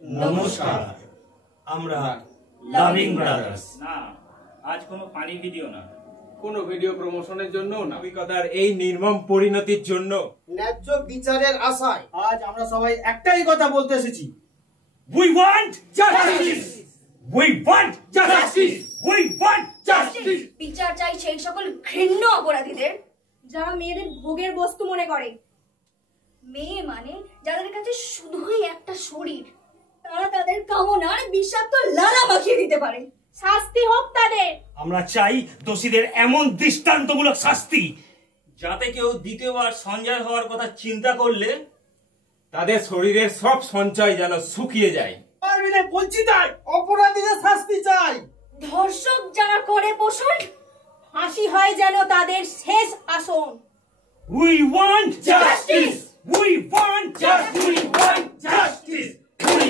নমস্কার, আমরা loving brothers. না, আজ কোনো ফানি ভিডিও না, কোনো ভিডিও প্রমোশনের জন্য না, নাবিকতার এই নির্মম পরিণতির জন্য, ন্যায্য বিচারের আশায় আজ আমরা সবাই একটাই কথা বলতে এসেছি। We want justice! We want justice! We want justice! বিচার চাই সেই সকল ঘৃণ্য অপরাধীদের যারা মেয়েদের ভোগের বস্তু মনে করে। মেয়ে মানে যাদের কাছে শুধুই একটা শরীর, তারা তাদের কামনার বিষাক্ত লালা মাখিয়ে দিতে পারে। শাস্তি হোক তাদের। আমরা চাই দোষীদের এমন দৃষ্টান্তমূলক শাস্তি যাতে কেউ দ্বিতীয়বার সঞ্জয় হওয়ার কথা চিন্তা করলে তাদের শরীরের সব সঞ্চয় যেন শুকিয়ে যায়। বলছি তাই, অপরাধীদের শাস্তি চাই। ধর্ষক যারা করে পোষণ, ফাঁসি হয় যেন তাদের শেষ আসন। We want justice! We want justice! We want justice! We